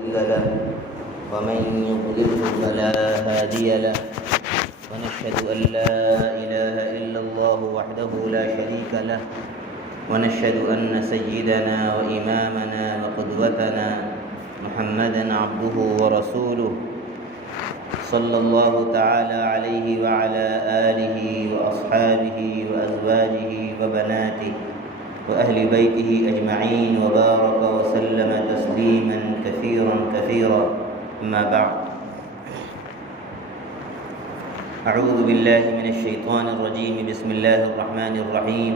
مضل له ومن يضلله فلا هادي له ونشهد أن لا إله إلا الله وحده لا شريك له ونشهد أن سيدنا وإمامنا وقدوتنا محمدا عبده ورسوله صلى الله تعالى عليه وعلى آله وأصحابه وأزواجه وبناته وأهل بيته أجمعين وبارك وسلم تسليما كثيرا كثيرا أما بعد أعوذ بالله من الشيطان الرجيم بسم الله الرحمن الرحيم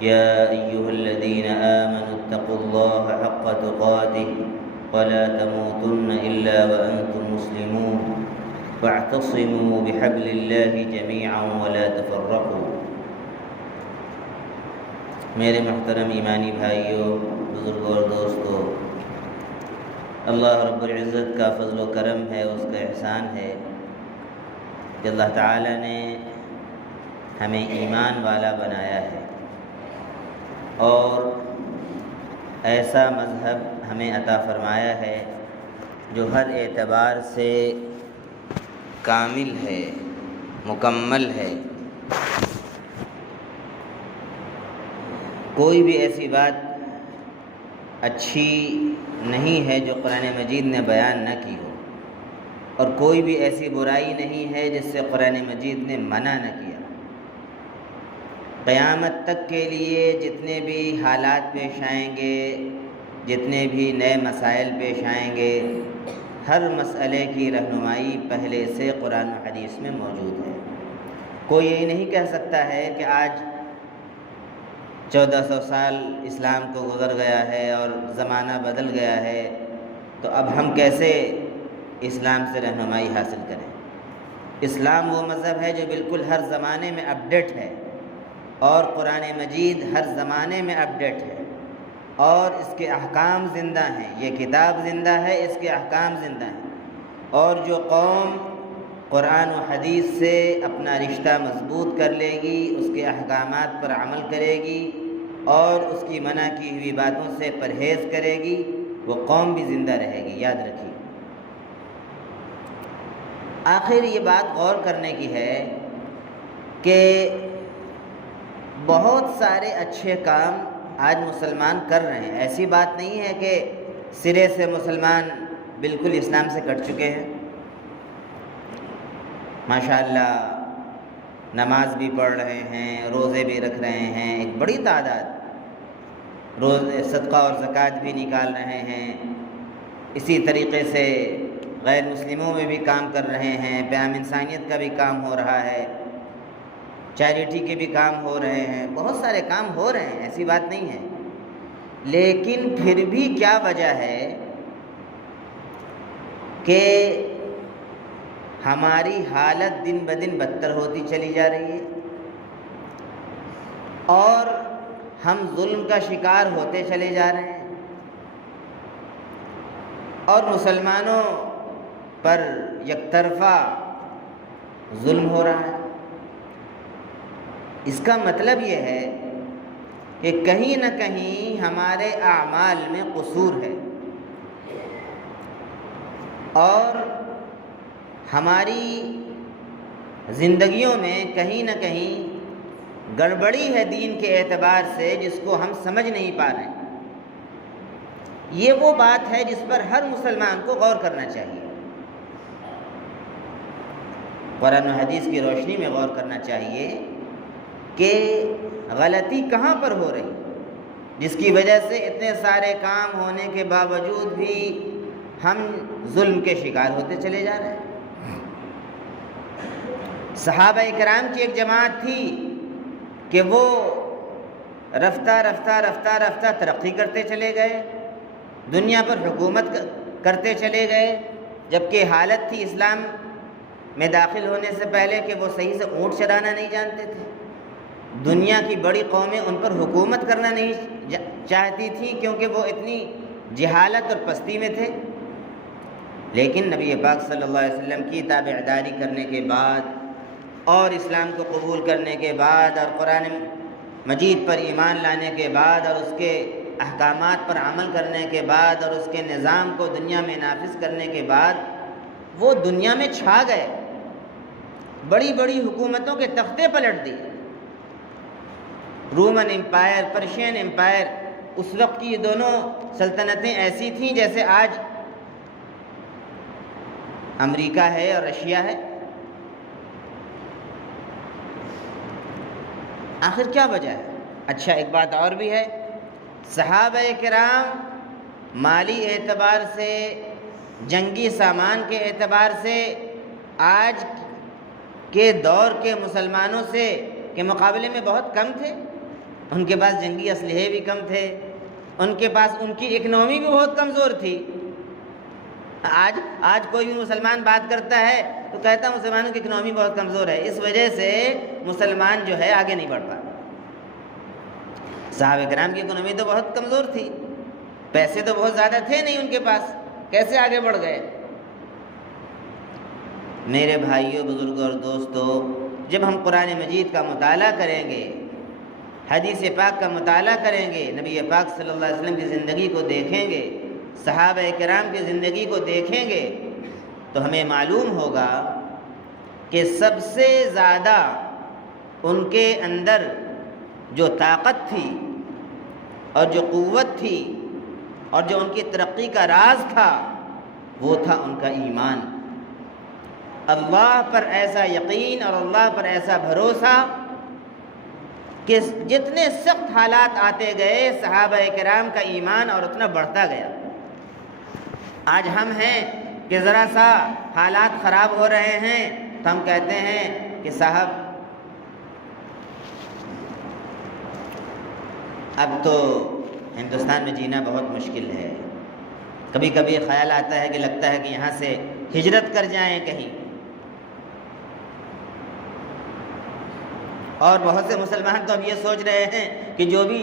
يا أيها الذين آمنوا اتقوا الله حق تقاته ولا تموتن إلا وأنتم مسلمون واعتصموا بحبل الله جميعا ولا تفرقوا۔ میرے محترم ایمانی بھائیوں، بزرگوں اور دوستوں، اللہ رب العزت کا فضل و کرم ہے، اس کا احسان ہے کہ اللہ تعالی نے ہمیں ایمان والا بنایا ہے اور ایسا مذہب ہمیں عطا فرمایا ہے جو ہر اعتبار سے کامل ہے، مکمل ہے۔ کوئی بھی ایسی بات اچھی نہیں ہے جو قرآن مجید نے بیان نہ کی ہو، اور کوئی بھی ایسی برائی نہیں ہے جس سے قرآن مجید نے منع نہ کیا۔ قیامت تک کے لیے جتنے بھی حالات پیش آئیں گے، جتنے بھی نئے مسائل پیش آئیں گے، ہر مسئلے کی رہنمائی پہلے سے قرآن و حدیث میں موجود ہے۔ کوئی یہ نہیں کہہ سکتا ہے کہ آج 1400 سال اسلام کو گزر گیا ہے اور زمانہ بدل گیا ہے، تو اب ہم کیسے اسلام سے رہنمائی حاصل کریں۔ اسلام وہ مذہب ہے جو بالکل ہر زمانے میں اپڈیٹ ہے، اور قرآن مجید ہر زمانے میں اپڈیٹ ہے، اور اس کے احکام زندہ ہیں۔ یہ کتاب زندہ ہے، اس کے احکام زندہ ہیں، اور جو قوم قرآن و حدیث سے اپنا رشتہ مضبوط کر لے گی، اس کے احکامات پر عمل کرے گی اور اس کی منع کی ہوئی باتوں سے پرہیز کرے گی، وہ قوم بھی زندہ رہے گی، یاد رکھیے۔ آخر یہ بات غور کرنے کی ہے کہ بہت سارے اچھے کام آج مسلمان کر رہے ہیں۔ ایسی بات نہیں ہے کہ سرے سے مسلمان بالکل اسلام سے کٹ چکے ہیں۔ ماشاءاللہ نماز بھی پڑھ رہے ہیں، روزے بھی رکھ رہے ہیں، ایک بڑی تعداد روزے، صدقہ اور زکوٰۃ بھی نکال رہے ہیں۔ اسی طریقے سے غیر مسلموں میں بھی کام کر رہے ہیں، پیام انسانیت کا بھی کام ہو رہا ہے، چیریٹی کے بھی کام ہو رہے ہیں، بہت سارے کام ہو رہے ہیں، ایسی بات نہیں ہے۔ لیکن پھر بھی کیا وجہ ہے کہ ہماری حالت دن بدن بدتر ہوتی چلی جا رہی ہے، اور ہم ظلم کا شکار ہوتے چلے جا رہے ہیں، اور مسلمانوں پر یک طرفہ ظلم ہو رہا ہے۔ اس کا مطلب یہ ہے کہ کہیں نہ کہیں ہمارے اعمال میں قصور ہے، اور ہماری زندگیوں میں کہیں نہ کہیں گڑبڑی ہے دین کے اعتبار سے، جس کو ہم سمجھ نہیں پا رہے ہیں۔ یہ وہ بات ہے جس پر ہر مسلمان کو غور کرنا چاہیے، قرآن و حدیث کی روشنی میں غور کرنا چاہیے کہ غلطی کہاں پر ہو رہی، جس کی وجہ سے اتنے سارے کام ہونے کے باوجود بھی ہم ظلم کے شکار ہوتے چلے جا رہے ہیں۔ صحابہ کرام کی ایک جماعت تھی کہ وہ رفتہ رفتہ رفتہ رفتہ ترقی کرتے چلے گئے، دنیا پر حکومت کرتے چلے گئے، جبکہ حالت تھی اسلام میں داخل ہونے سے پہلے کہ وہ صحیح سے اونٹ چرانا نہیں جانتے تھے۔ دنیا کی بڑی قومیں ان پر حکومت کرنا نہیں چاہتی تھیں، کیونکہ وہ اتنی جہالت اور پستی میں تھے۔ لیکن نبی پاک صلی اللہ علیہ وسلم کی تابعداری کرنے کے بعد اور اسلام کو قبول کرنے کے بعد اور قرآن مجید پر ایمان لانے کے بعد اور اس کے احکامات پر عمل کرنے کے بعد اور اس کے نظام کو دنیا میں نافذ کرنے کے بعد وہ دنیا میں چھا گئے، بڑی بڑی حکومتوں کے تختے پلٹ دیے۔ رومن امپائر، پرشین امپائر، اس وقت کی یہ دونوں سلطنتیں ایسی تھیں جیسے آج امریکہ ہے اور رشیا ہے۔ آخر کیا وجہ ہے؟ اچھا، ایک بات اور بھی ہے، صحابہ کرام مالی اعتبار سے، جنگی سامان کے اعتبار سے آج کے دور کے مسلمانوں سے کے مقابلے میں بہت کم تھے۔ ان کے پاس جنگی اسلحے بھی کم تھے، ان کے پاس ان کی اکنامی بھی بہت کمزور تھی۔ آج کوئی بھی مسلمان بات کرتا ہے تو کہتا ہے مسلمانوں کی اکنامی بہت کمزور ہے، اس وجہ سے مسلمان جو ہے آگے نہیں بڑھ پا۔ صحابہ کرام کی اکنامی تو بہت کمزور تھی، پیسے تو بہت زیادہ تھے نہیں ان کے پاس، کیسے آگے بڑھ گئے؟ میرے بھائیوں، بزرگوں اور دوستو، جب ہم قرآن مجید کا مطالعہ کریں گے، حدیث پاک کا مطالعہ کریں گے، نبی پاک صلی اللہ علیہ وسلم کی زندگی کو دیکھیں گے، صحابہ کرام کی زندگی کو دیکھیں گے، تو ہمیں معلوم ہوگا کہ سب سے زیادہ ان کے اندر جو طاقت تھی اور جو قوت تھی اور جو ان کی ترقی کا راز تھا، وہ تھا ان کا ایمان، اللہ پر ایسا یقین اور اللہ پر ایسا بھروسہ کہ جتنے سخت حالات آتے گئے صحابہ کرام کا ایمان اور اتنا بڑھتا گیا۔ آج ہم ہیں کہ ذرا سا حالات خراب ہو رہے ہیں تو ہم کہتے ہیں کہ صاحب اب تو ہندوستان میں جینا بہت مشکل ہے۔ کبھی کبھی خیال آتا ہے کہ لگتا ہے کہ یہاں سے ہجرت کر جائیں کہیں، اور بہت سے مسلمان تو اب یہ سوچ رہے ہیں کہ جو بھی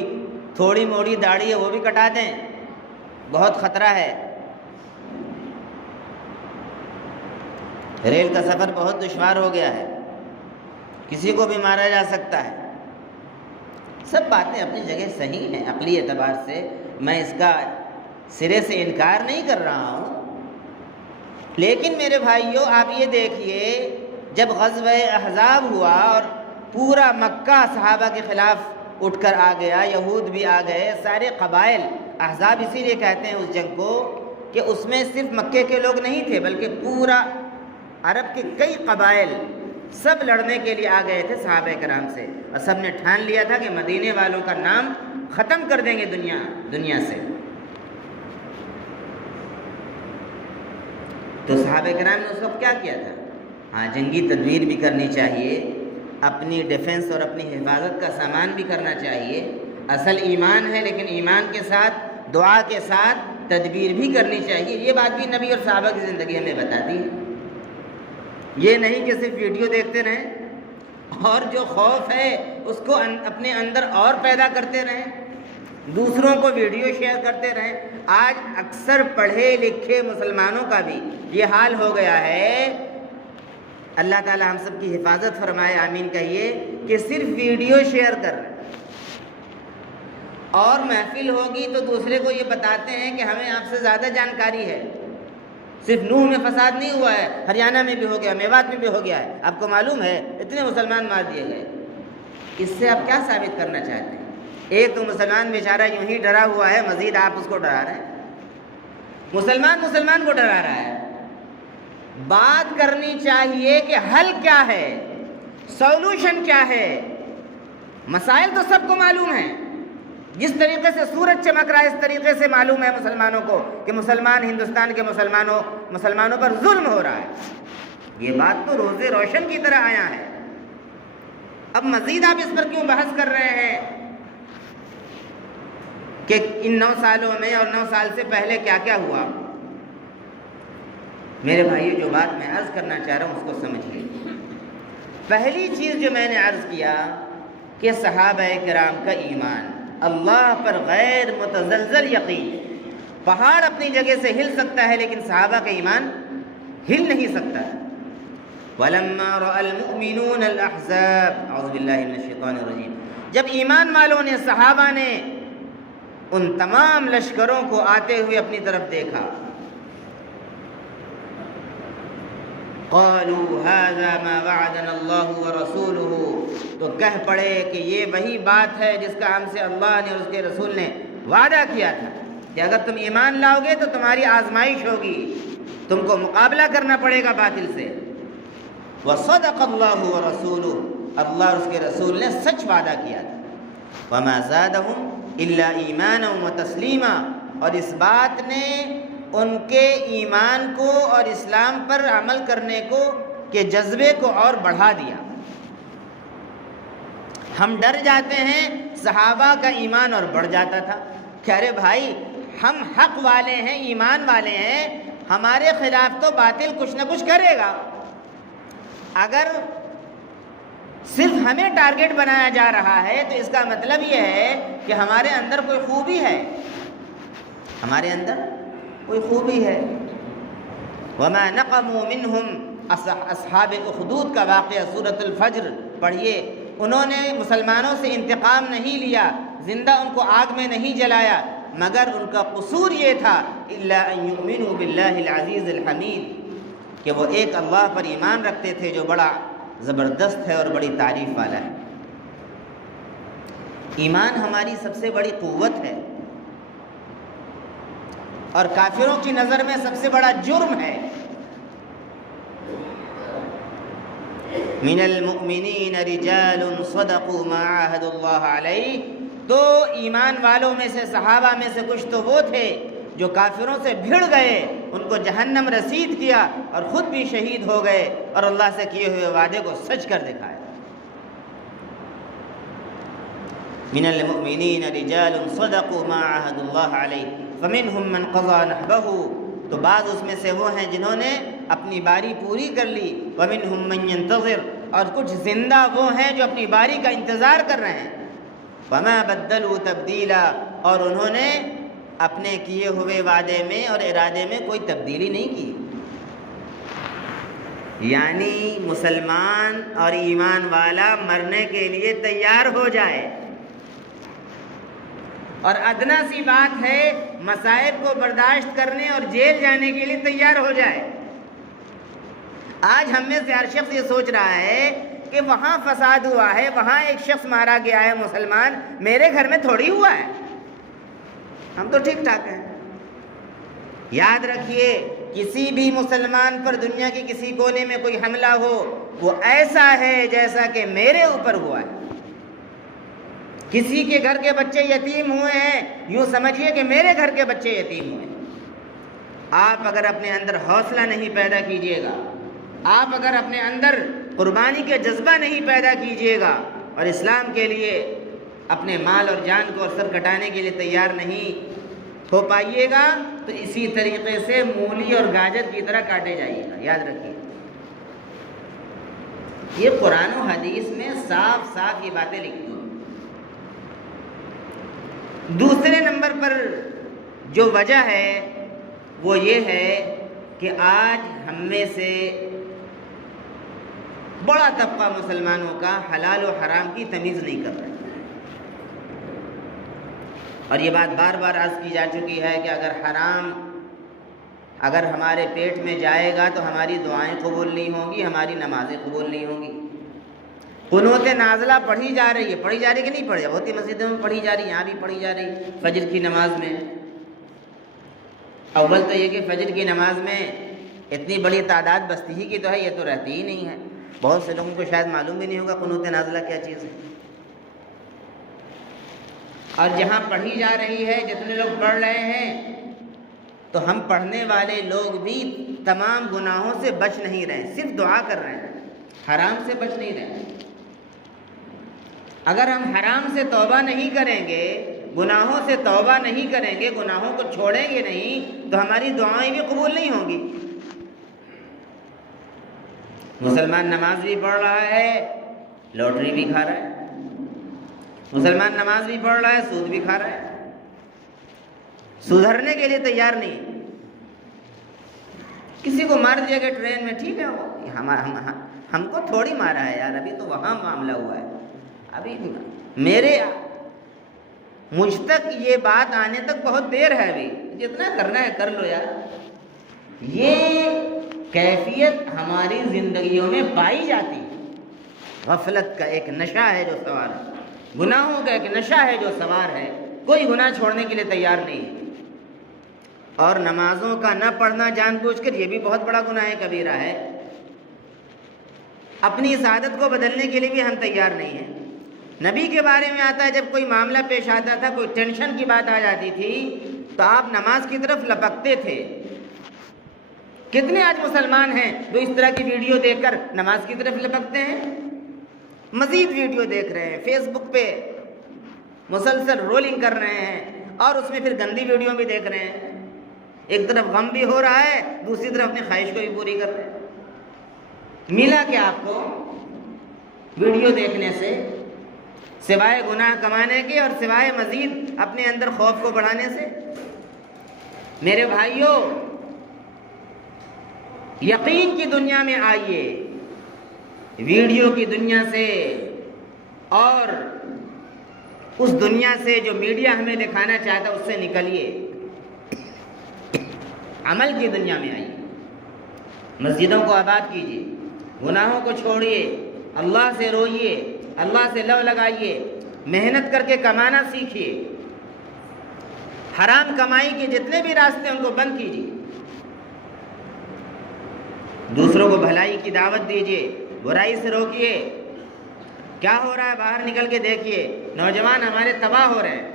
تھوڑی موڑی داڑھی ہے وہ بھی کٹا دیں، بہت خطرہ ہے، ریل کا سفر بہت دشوار ہو گیا ہے، کسی کو بھی مارا جا سکتا ہے۔ سب باتیں اپنی جگہ صحیح ہیں عقلی اعتبار سے، میں اس کا سرے سے انکار نہیں کر رہا ہوں، لیکن میرے بھائیوں آپ یہ دیکھیے، جب غزوہ احزاب ہوا اور پورا مکہ صحابہ کے خلاف اٹھ کر آ گیا، یہود بھی آ گئے، سارے قبائل، احزاب اسی لیے کہتے ہیں اس جنگ کو کہ اس میں صرف مکے کے لوگ نہیں تھے بلکہ پورا عرب کے کئی قبائل سب لڑنے کے لیے آ گئے تھے صحابہ کرام سے، اور سب نے ٹھان لیا تھا کہ مدینے والوں کا نام ختم کر دیں گے دنیا سے۔ تو صحابہ کرام نے اس وقت کیا کیا تھا؟ ہاں، جنگی تدبیر بھی کرنی چاہیے، اپنی ڈیفنس اور اپنی حفاظت کا سامان بھی کرنا چاہیے، اصل ایمان ہے لیکن ایمان کے ساتھ دعا کے ساتھ تدبیر بھی کرنی چاہیے۔ یہ بات بھی نبی اور صحابہ کی زندگی ہمیں بتاتی ہے، یہ نہیں کہ صرف ویڈیو دیکھتے رہیں اور جو خوف ہے اس کو اپنے اندر اور پیدا کرتے رہیں، دوسروں کو ویڈیو شیئر کرتے رہیں۔ آج اکثر پڑھے لکھے مسلمانوں کا بھی یہ حال ہو گیا ہے، اللہ تعالی ہم سب کی حفاظت فرمائے، آمین کہیے، کہ صرف ویڈیو شیئر کر رہے ہیں، اور محفل ہوگی تو دوسرے کو یہ بتاتے ہیں کہ ہمیں آپ سے زیادہ جانکاری ہے، صرف نوح میں فساد نہیں ہوا ہے، ہریانہ میں بھی ہو گیا، میوات میں بھی ہو گیا ہے، آپ کو معلوم ہے اتنے مسلمان مار دیے گئے۔ اس سے آپ کیا ثابت کرنا چاہتے ہیں؟ ایک تو مسلمان بیچارہ یوں ہی ڈرا ہوا ہے، مزید آپ اس کو ڈرا رہے ہیں، مسلمان کو ڈرا رہا ہے۔ بات کرنی چاہیے کہ حل کیا ہے، سولوشن کیا ہے۔ مسائل تو سب کو معلوم ہیں، جس طریقے سے سورج چمک رہا ہے اس طریقے سے معلوم ہے مسلمانوں کو کہ ہندوستان کے مسلمانوں پر ظلم ہو رہا ہے، یہ بات تو روز روشن کی طرح آیا ہے۔ اب مزید آپ اس پر کیوں بحث کر رہے ہیں کہ ان 9 سالوں میں اور 9 سال سے پہلے کیا کیا ہوا؟ میرے بھائیو، جو بات میں عرض کرنا چاہ رہا ہوں اس کو سمجھیے۔ پہلی چیز جو میں نے عرض کیا کہ صحابہ کرام کا ایمان، اللہ پر غیر متزلزل یقین۔ پہاڑ اپنی جگہ سے ہل سکتا ہے لیکن صحابہ کا ایمان ہل نہیں سکتا۔ وَلَمَّا رَأَى الْمُؤْمِنُونَ الْأَحْزَابَ، اعوذ باللہ من الشیطان الرجیم، جب ایمان والوں نے، صحابہ نے ان تمام لشکروں کو آتے ہوئے اپنی طرف دیکھا. قالوا هذا ما وعدنا الله ورسوله، تو کہہ پڑے کہ یہ وہی بات ہے جس کا ہم سے اللہ نے اور اس کے رسول نے وعدہ کیا تھا کہ اگر تم ایمان لاؤ گے تو تمہاری آزمائش ہوگی، تم کو مقابلہ کرنا پڑے گا باطل سے. وصدق اللہ ورسولہ، اللہ اور اس کے رسول نے سچ وعدہ کیا تھا. وما زادهم الا ایمانا وتسلیما، اور اس بات نے ان کے ایمان کو اور اسلام پر عمل کرنے کو کے جذبے کو اور بڑھا دیا. ہم ڈر جاتے ہیں، صحابہ کا ایمان اور بڑھ جاتا تھا کہ ارے بھائی ہم حق والے ہیں، ایمان والے ہیں، ہمارے خلاف تو باطل کچھ نہ کچھ کرے گا. اگر صرف ہمیں ٹارگٹ بنایا جا رہا ہے تو اس کا مطلب یہ ہے کہ ہمارے اندر کوئی خوبی ہے، ہمارے اندر کوئی خوبی ہے. وما نقموا منہم، اصحاب اخدود کا واقعہ سورۃ الفجر پڑھیے. انہوں نے مسلمانوں سے انتقام نہیں لیا، زندہ ان کو آگ میں نہیں جلایا، مگر ان کا قصور یہ تھا الا ان یؤمنوا باللہ العزیز الحمید، کہ وہ ایک اللہ پر ایمان رکھتے تھے جو بڑا زبردست ہے اور بڑی تعریف والا ہے. ایمان ہماری سب سے بڑی قوت ہے اور کافروں کی نظر میں سب سے بڑا جرم ہے. من المؤمنین رجال صدقوا ما عاهدوا اللہ علیہ، تو ایمان والوں میں سے، صحابہ میں سے کچھ تو وہ تھے جو کافروں سے بھڑ گئے، ان کو جہنم رسید کیا اور خود بھی شہید ہو گئے اور اللہ سے کیے ہوئے وعدے کو سچ کر دکھایا. من المؤمنین رجال صدقوا ما عاهدوا اللہ علیہ فمنهم من قضى نحبه، تو بعض اس میں سے وہ ہیں جنہوں نے اپنی باری پوری کر لی. ومنهم من ينتظر، اور کچھ زندہ وہ ہیں جو اپنی باری کا انتظار کر رہے ہیں. وما بدلوا تبدیلا، اور انہوں نے اپنے کیے ہوئے وعدے میں اور ارادے میں کوئی تبدیلی نہیں کی. یعنی مسلمان اور ایمان والا مرنے کے لیے تیار ہو جائے، اور ادنا سی بات ہے مصائب کو برداشت کرنے اور جیل جانے کے لیے تیار ہو جائے. آج ہم میں سے ہر شخص یہ سوچ رہا ہے کہ وہاں فساد ہوا ہے، وہاں ایک شخص مارا گیا ہے مسلمان، میرے گھر میں تھوڑی ہوا ہے، ہم تو ٹھیک ٹھاک ہیں. یاد رکھیے کسی بھی مسلمان پر دنیا کے کسی کونے میں کوئی حملہ ہو، وہ ایسا ہے جیسا کہ میرے اوپر ہوا ہے. کسی کے گھر کے بچے یتیم ہوئے ہیں، یوں سمجھیے کہ میرے گھر کے بچے یتیم ہوئے ہیں. آپ اگر اپنے اندر حوصلہ نہیں پیدا کیجیے گا، آپ اگر اپنے اندر قربانی کے جذبہ نہیں پیدا کیجیے گا اور اسلام کے لیے اپنے مال اور جان کو اور سر کٹانے کے لیے تیار نہیں ہو پائیے گا، تو اسی طریقے سے مولی اور گاجر کی طرح کاٹے جائیے گا. یاد رکھیے یہ قرآن و حدیث میں صاف صاف یہ باتیں لکھی ہیں. دوسرے نمبر پر جو وجہ ہے وہ یہ ہے کہ آج ہم میں سے بڑا طبقہ مسلمانوں کا حلال و حرام کی تمیز نہیں کر رہا ہے. اور یہ بات بار بار عرض کی جا چکی ہے کہ اگر حرام اگر ہمارے پیٹ میں جائے گا تو ہماری دعائیں قبول نہیں ہوں گی، ہماری نمازیں قبول نہیں ہوں گی. قنوت نازلہ پڑھی جا رہی ہے، پڑھی جا رہی کہ نہیں پڑھی؟ بہت سی مسجدوں میں پڑھی جا رہی، یہاں بھی پڑھی جا رہی فجر کی نماز میں. اول تو یہ کہ فجر کی نماز میں اتنی بڑی تعداد بستی ہی کی تو ہے، یہ تو رہتی ہی نہیں ہے. بہت سے لوگوں کو شاید معلوم بھی نہیں ہوگا قنوت نازلہ کیا چیز ہے. اور جہاں پڑھی جا رہی ہے، جتنے لوگ پڑھ رہے ہیں، تو ہم پڑھنے والے لوگ بھی تمام گناہوں سے بچ نہیں رہے، صرف دعا کر رہے ہیں، حرام سے بچ نہیں رہے. اگر ہم حرام سے توبہ نہیں کریں گے، گناہوں سے توبہ نہیں کریں گے، گناہوں کو چھوڑیں گے نہیں، تو ہماری دعائیں بھی قبول نہیں ہوں گی. مسلمان نماز بھی پڑھ رہا ہے، لاٹری بھی کھا رہا ہے. مسلمان نماز بھی پڑھ رہا ہے، سود بھی کھا رہا ہے، سدھرنے کے لیے تیار نہیں. کسی کو مار دیا گیا ٹرین میں، ٹھیک ہے، ہم کو تھوڑی مارا ہے یار، ابھی تو وہاں معاملہ ہوا ہے. ابھی مجھ تک یہ بات آنے تک بہت دیر ہے، ابھی جتنا کرنا ہے کر لو یار۔ یہ کیفیت ہماری زندگیوں میں پائی جاتی ہے۔ غفلت کا ایک نشہ ہے جو سوار ہے، گناہوں کا ایک نشہ ہے جو سوار ہے، کوئی گناہ چھوڑنے کے لیے تیار نہیں ہے۔ اور نمازوں کا نہ پڑھنا جان بوجھ کر، یہ بھی بہت بڑا گناہ کبیرہ ہے۔ اپنی اس عادت کو بدلنے کے لیے بھی ہم تیار نہیں ہیں۔ نبی کے بارے میں آتا ہے، جب کوئی معاملہ پیش آتا تھا، کوئی ٹینشن کی بات آ جاتی تھی، تو آپ نماز کی طرف لپکتے تھے۔ کتنے آج مسلمان ہیں جو اس طرح کی ویڈیو دیکھ کر نماز کی طرف لپکتے ہیں؟ مزید ویڈیو دیکھ رہے ہیں، فیس بک پہ مسلسل رولنگ کر رہے ہیں، اور اس میں پھر گندی ویڈیو بھی دیکھ رہے ہیں۔ ایک طرف غم بھی ہو رہا ہے، دوسری طرف اپنی خواہش کو بھی پوری کر رہے ہیں۔ ملا کیا آپ کو ویڈیو دیکھنے سے، سوائے گناہ کمانے کے اور سوائے مزید اپنے اندر خوف کو بڑھانے سے؟ میرے بھائیوں، یقین کی دنیا میں آئیے، ویڈیو کی دنیا سے اور اس دنیا سے جو میڈیا ہمیں دکھانا چاہتا ہے اس سے نکلیے، عمل کی دنیا میں آئیے، مسجدوں کو آباد کیجیے، گناہوں کو چھوڑیے، اللہ سے روئیے، اللہ سے لو لگائیے، محنت کر کے کمانا سیکھیے، حرام کمائی کے جتنے بھی راستے ہیں ان کو بند کیجیے، دوسروں کو بھلائی کی دعوت دیجیے، برائی سے روکیے۔ کیا ہو رہا ہے باہر نکل کے دیکھیے، نوجوان ہمارے تباہ ہو رہے ہیں،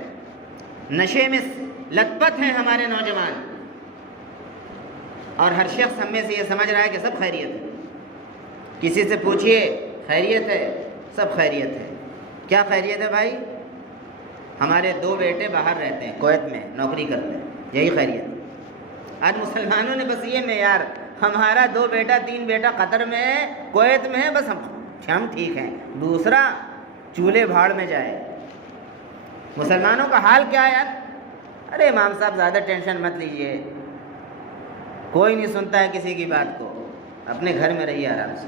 نشے میں لت پت ہیں ہمارے نوجوان، اور ہر شخص ہم میں سے یہ سمجھ رہا ہے کہ سب خیریت ہے۔ کسی سے پوچھئے خیریت ہے؟ سب خیریت ہے۔ کیا خیریت ہے بھائی؟ ہمارے 2 بیٹے باہر رہتے ہیں، کویت میں نوکری کرتے ہیں، یہی خیریت ہے۔ آج مسلمانوں نے بس یہ معیار، ہمارا 2 بیٹا 3 بیٹا قطر میں ہے، کویت میں ہے، بس ہم ٹھیک ہیں، دوسرا چولہے بھاڑ میں جائے۔ مسلمانوں کا حال کیا ہے یار؟ ارے امام صاحب زیادہ ٹینشن مت لیجئے، کوئی نہیں سنتا ہے کسی کی بات کو، اپنے گھر میں رہیے آرام سے۔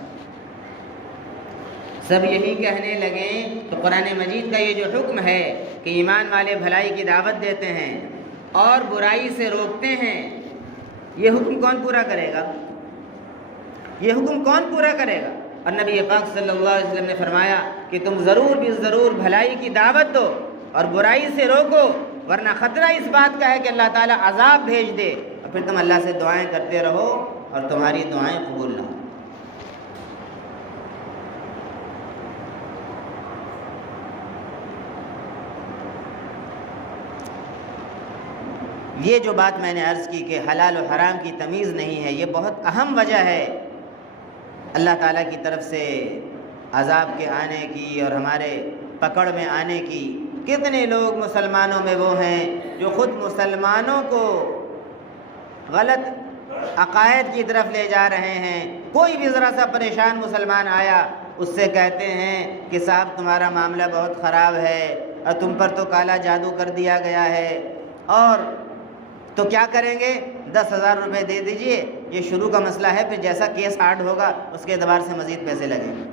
سب یہی کہنے لگے تو قرآن مجید کا یہ جو حکم ہے کہ ایمان والے بھلائی کی دعوت دیتے ہیں اور برائی سے روکتے ہیں، یہ حکم کون پورا کرے گا؟ یہ حکم کون پورا کرے گا؟ اور نبی پاک صلی اللہ علیہ وسلم نے فرمایا کہ تم ضرور بھی ضرور بھلائی کی دعوت دو اور برائی سے روکو، ورنہ خطرہ اس بات کا ہے کہ اللہ تعالیٰ عذاب بھیج دے اور پھر تم اللہ سے دعائیں کرتے رہو اور تمہاری دعائیں قبول نہ ہوں۔ یہ جو بات میں نے عرض کی کہ حلال و حرام کی تمیز نہیں ہے، یہ بہت اہم وجہ ہے اللہ تعالیٰ کی طرف سے عذاب کے آنے کی اور ہمارے پکڑ میں آنے کی۔ کتنے لوگ مسلمانوں میں وہ ہیں جو خود مسلمانوں کو غلط عقائد کی طرف لے جا رہے ہیں۔ کوئی بھی ذرا سا پریشان مسلمان آیا، اس سے کہتے ہیں کہ صاحب تمہارا معاملہ بہت خراب ہے اور تم پر تو کالا جادو کر دیا گیا ہے، اور تو کیا کریں گے؟ 10,000 روپے دے دیجئے، یہ شروع کا مسئلہ ہے، پھر جیسا کیس ہارڈ ہوگا اس کے اعتبار سے مزید پیسے لگیں گے۔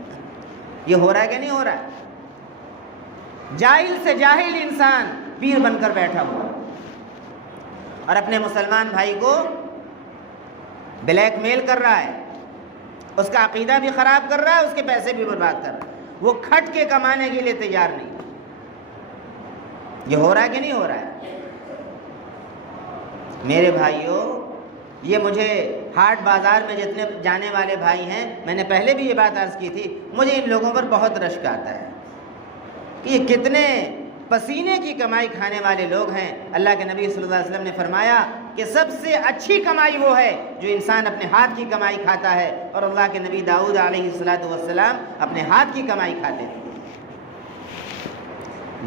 یہ ہو رہا ہے کہ نہیں ہو رہا ہے؟ جاہل سے جاہل انسان پیر بن کر بیٹھا ہوا اور اپنے مسلمان بھائی کو بلیک میل کر رہا ہے، اس کا عقیدہ بھی خراب کر رہا ہے، اس کے پیسے بھی برباد کر رہا ہے، وہ کھٹ کے کمانے کے لیے تیار نہیں۔ یہ ہو رہا ہے کہ نہیں ہو رہا ہے؟ میرے بھائیوں، یہ مجھے ہاٹ بازار میں جتنے جانے والے بھائی ہیں، میں نے پہلے بھی یہ بات عرض کی تھی، مجھے ان لوگوں پر بہت رشک آتا ہے کہ یہ کتنے پسینے کی کمائی کھانے والے لوگ ہیں۔ اللہ کے نبی صلی اللہ علیہ وسلم نے فرمایا کہ سب سے اچھی کمائی وہ ہے جو انسان اپنے ہاتھ کی کمائی کھاتا ہے، اور اللہ کے نبی داؤد علیہ السلام اپنے ہاتھ کی کمائی کھاتے تھے۔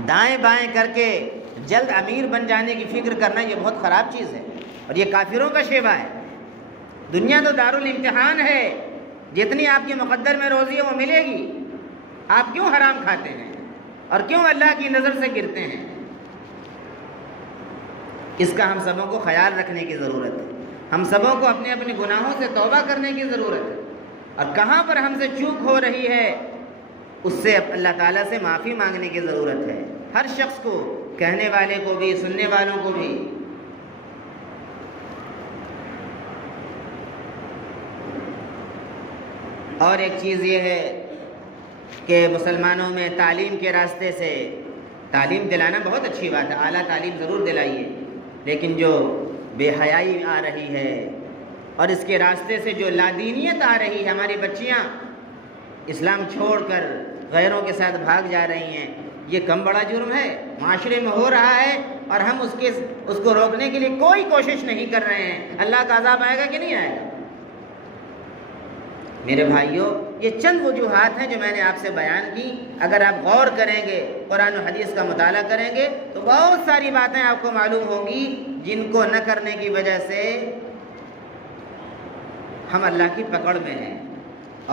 دائیں بائیں کر کے جلد امیر بن جانے کی فکر کرنا یہ بہت خراب چیز ہے، اور یہ کافروں کا شیوا ہے۔ دنیا تو دارالامتحان ہے، جتنی آپ کے مقدر میں روزی ہے وہ ملے گی۔ آپ کیوں حرام کھاتے ہیں اور کیوں اللہ کی نظر سے گرتے ہیں؟ اس کا ہم سبوں کو خیال رکھنے کی ضرورت ہے، ہم سبوں کو اپنے اپنے گناہوں سے توبہ کرنے کی ضرورت ہے، اور کہاں پر ہم سے چوک ہو رہی ہے اس سے اللہ تعالیٰ سے معافی مانگنے کی ضرورت ہے۔ ہر شخص کو کہنے والے کو بھی، سننے والوں کو بھی۔ اور ایک چیز یہ ہے کہ مسلمانوں میں تعلیم کے راستے سے، تعلیم دلانا بہت اچھی بات ہے، اعلیٰ تعلیم ضرور دلائیے، لیکن جو بے حیائی آ رہی ہے اور اس کے راستے سے جو لادینیت آ رہی ہے، ہماری بچیاں اسلام چھوڑ کر غیروں کے ساتھ بھاگ جا رہی ہیں، یہ کم بڑا جرم ہے، معاشرے میں ہو رہا ہے اور ہم اس کو روکنے کے لیے کوئی کوشش نہیں کر رہے ہیں۔ اللہ کا عذاب آئے گا کہ نہیں آئے گا؟ میرے بھائیوں، یہ چند وجوہات ہیں جو میں نے آپ سے بیان کی۔ اگر آپ غور کریں گے، قرآن و حدیث کا مطالعہ کریں گے تو بہت ساری باتیں آپ کو معلوم ہوں گی جن کو نہ کرنے کی وجہ سے ہم اللہ کی پکڑ میں ہیں۔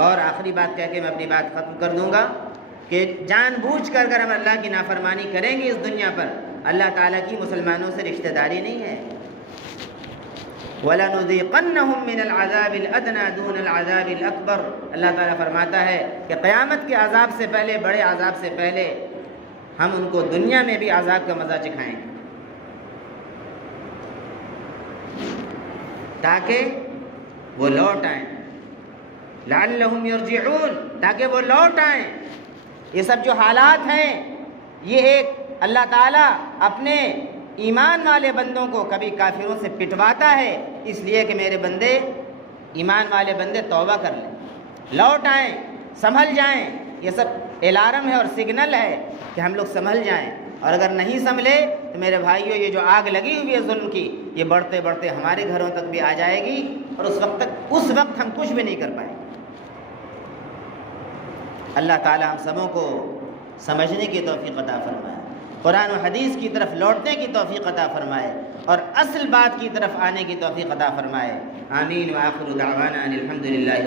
اور آخری بات کہہ کے میں اپنی بات ختم کر دوں گا کہ جان بوجھ کر اگر ہم اللہ کی نافرمانی کریں گے اس دنیا پر، اللہ تعالیٰ کی مسلمانوں سے رشتہ داری نہیں ہے۔ وَلَنُذِيقَنَّهُم مِّنَ الْعَذَابِ الْأَدْنَىٰ دُونَ الْعَذَابِ الْأَكْبَرِ، اللہ تعالیٰ فرماتا ہے کہ قیامت کے عذاب سے پہلے، بڑے عذاب سے پہلے ہم ان کو دنیا میں بھی عذاب کا مزہ چکھائیں گے، تاکہ وہ لوٹ آئیں، لعلہم یرجعون، تاکہ وہ لوٹ آئیں۔ یہ سب جو حالات ہیں، یہ ایک اللہ تعالیٰ اپنے ایمان والے بندوں کو کبھی کافروں سے پٹواتا ہے، اس لیے کہ میرے بندے، ایمان والے بندے توبہ کر لیں، لوٹ آئیں، سنبھل جائیں۔ یہ سب الارم ہے اور سگنل ہے کہ ہم لوگ سنبھل جائیں، اور اگر نہیں سنبھلے تو میرے بھائیوں، یہ جو آگ لگی ہوئی ہے ظلم کی، یہ بڑھتے بڑھتے ہمارے گھروں تک بھی آ جائے گی، اور اس وقت ہم کچھ بھی نہیں کر پائیں گے۔ اللہ تعالیٰ ہم سبوں کو سمجھنے کی توفیق عطا فرمائے، قرآن و حدیث کی طرف لوٹنے کی توفیق عطا فرمائے، اور اصل بات کی طرف آنے کی توفیق عطا فرمائے۔ آمین۔ وآخر دعوانا ان الحمد للہ۔